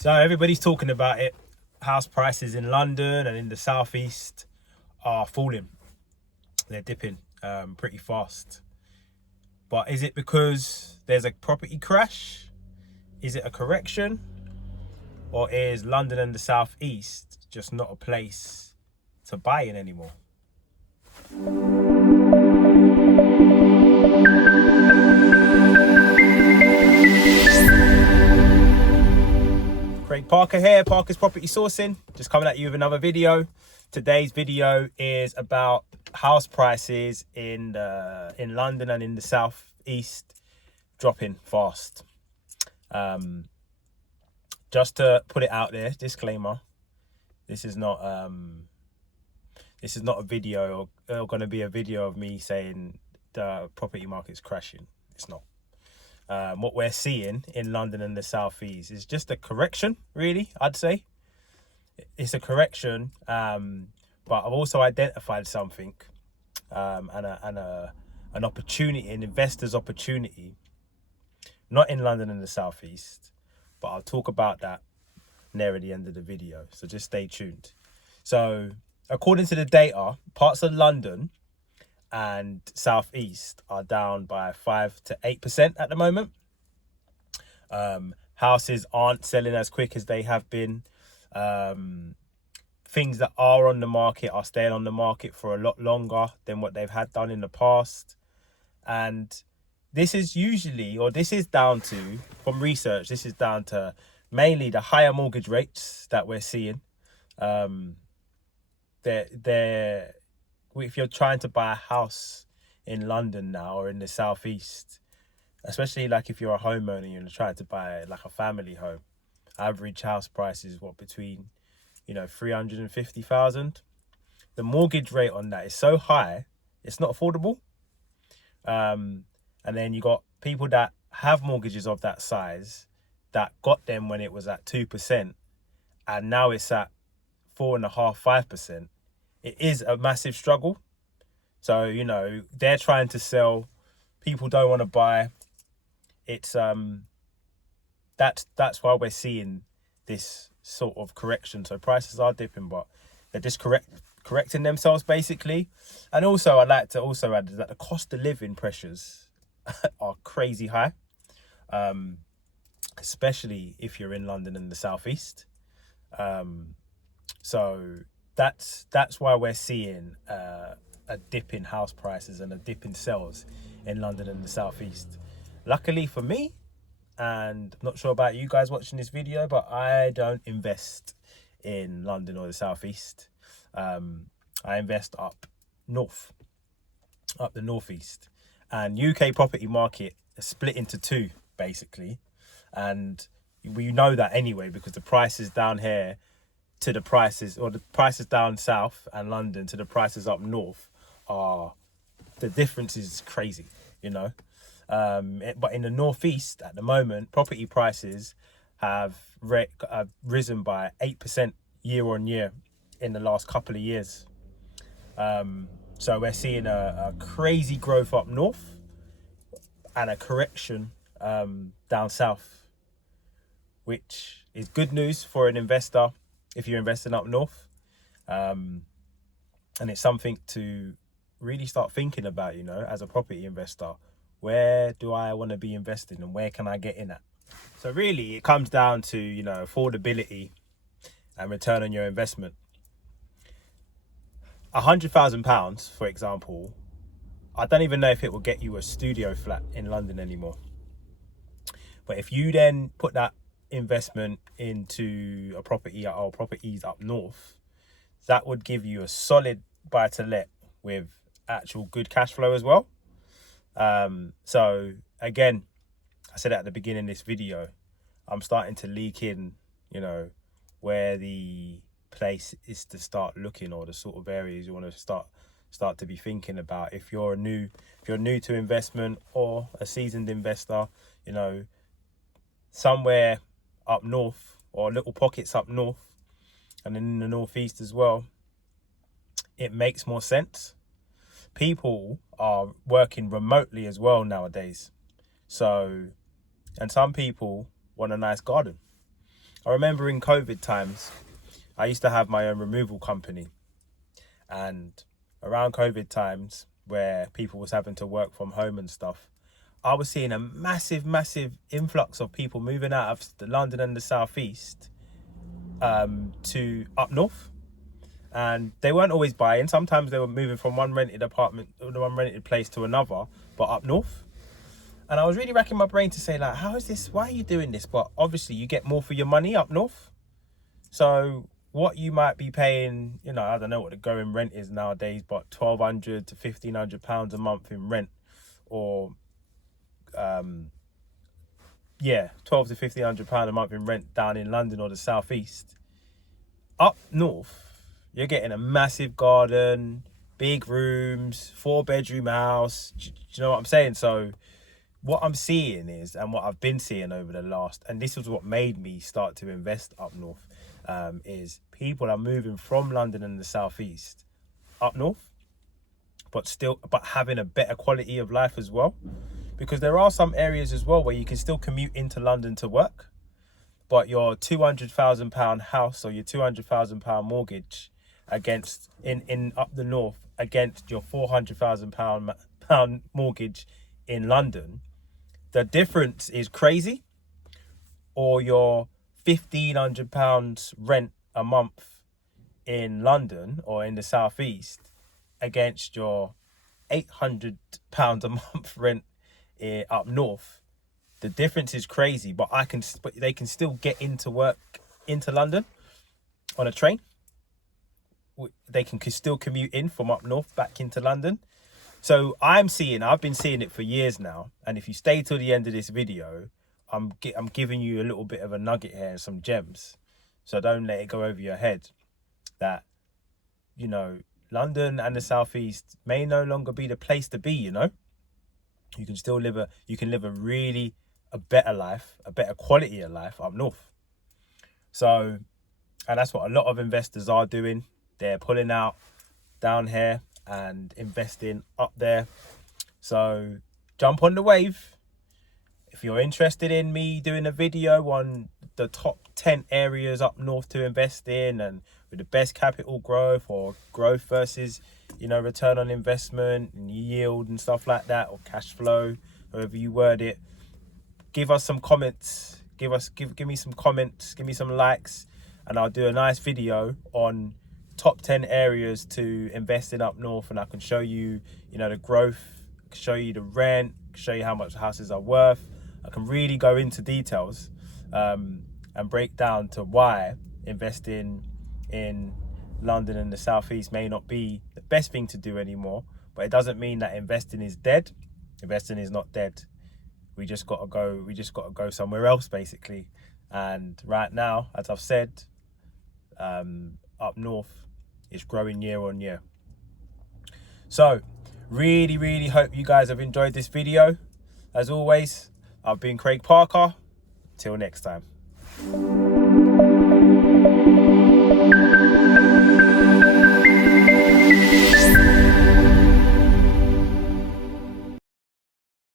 So everybody's talking about it. House prices in London and in the southeast are falling. They're dipping pretty fast. But is it because there's a property crash? Is it a correction? Or is London and the southeast just not a place to buy in anymore? Craig Parker here, Parker's Property Sourcing, just coming at you with another video. Today's video is about house prices in London and in the southeast dropping fast. Just to put it out there, disclaimer: this is not a video or going to be a video of me saying the property market's crashing. It's not. What we're seeing in London and the southeast is just a correction, really. I'd say it's a correction, but I've also identified something, and an opportunity, an investor's opportunity, not in London and the southeast, but I'll talk about that near the end of the video. So just stay tuned. So according to the data, parts of London and southeast are down by 5 to 8% at the moment. Houses aren't selling as quick as they have been. Things that are on the market are staying on the market for a lot longer than what they've had done in the past. And this is down to, from research, this is down to mainly the higher mortgage rates that we're seeing. If you're trying to buy a house in London now or in the southeast, especially like if you're a homeowner and you're trying to buy like a family home, average house price is between 350,000. The mortgage rate on that is so high, it's not affordable. And then you got people that have mortgages of that size that got them when it was at 2%, and now it's at 4.5-5%. It is a massive struggle. So, they're trying to sell. People don't want to buy. It's that's why we're seeing this sort of correction. So prices are dipping, but they're just correcting themselves basically. And also I'd like to also add that the cost of living pressures are crazy high. Especially if you're in London and the southeast. So that's why we're seeing a dip in house prices and a dip in sales in London and the southeast. Luckily for me, and I'm not sure about you guys watching this video, but I don't invest in London or the southeast. I invest up north, up the northeast. And UK property market is split into two basically, and we know that anyway because the prices down here to the prices, or the prices down south and London to the prices up north, the difference is crazy, but in the northeast at the moment, property prices have risen by 8% year on year in the last couple of years. So we're seeing a crazy growth up north and a correction down south, which is good news for an investor if you're investing up north. And it's something to really start thinking about, as a property investor. Where do I want to be investing and where can I get in at? So really it comes down to, affordability and return on your investment. £100,000, for example, I don't even know if it will get you a studio flat in London anymore. But if you then put that investment into a property or properties up north, that would give you a solid buy to let with actual good cash flow as well. So again, I said at the beginning of this video, I'm starting to leak in, where the place is to start looking, or the sort of areas you want to start to be thinking about. If you're new to investment or a seasoned investor, somewhere up north or little pockets up north and in the northeast as well, it makes more sense. People are working remotely as well nowadays. So, and some people want a nice garden. I remember in COVID times, I used to have my own removal company, and around COVID times where people was having to work from home and stuff, I was seeing a massive influx of people moving out of the London and the southeast to up north. And they weren't always buying. Sometimes they were moving from one rented place to another, but up north. And I was really racking my brain to say, like, how is this? Why are you doing this? But obviously you get more for your money up north. So what you might be paying, you know, I don't know what the going rent is nowadays, but £1,200 to £1,500 a month in rent, or £1,200 to £1,500 a month in rent down in London or the southeast. Up north, you're getting a massive garden, big rooms, 4-bedroom house. Do you know what I'm saying? So what I'm seeing is, and what I've been seeing over the last, and this was what made me start to invest up north, is people are moving from London and the southeast up north, but having a better quality of life as well. Because there are some areas as well where you can still commute into London to work, but your £200,000 house or your £200,000 mortgage against in up the north against your £400,000 mortgage in London, the difference is crazy. Or your £1,500 rent a month in London or in the southeast against your £800 a month rent up north. The difference is crazy, but they can still get into work into London on a train. They can still commute in from up north back into London. So I've been seeing it for years now. And if you stay till the end of this video, I'm giving you a little bit of a nugget here and some gems. So don't let it go over your head that, you know, London and the southeast may no longer be the place to be, you know. You can still live a better life, a better quality of life up north. So, and that's what a lot of investors are doing. They're pulling out down here and investing up there. So jump on the wave. If you're interested in me doing a video on the top 10 areas up north to invest in, and with the best capital growth, or growth versus, you know, return on investment and yield and stuff like that, or cash flow, however you word it, give us some comments. Give me some comments, give me some likes, and I'll do a nice video on top 10 areas to invest in up north, and I can show you, you know, the growth, show you the rent, show you how much houses are worth. I can really go into details and break down to why investing in London and the southeast may not be the best thing to do anymore. But it doesn't mean that investing is dead. Investing is not dead. We just gotta go somewhere else, basically. And right now, as I've said, up north is growing year on year. So really hope you guys have enjoyed this video. As always, I've been Craig Parker. Till next time.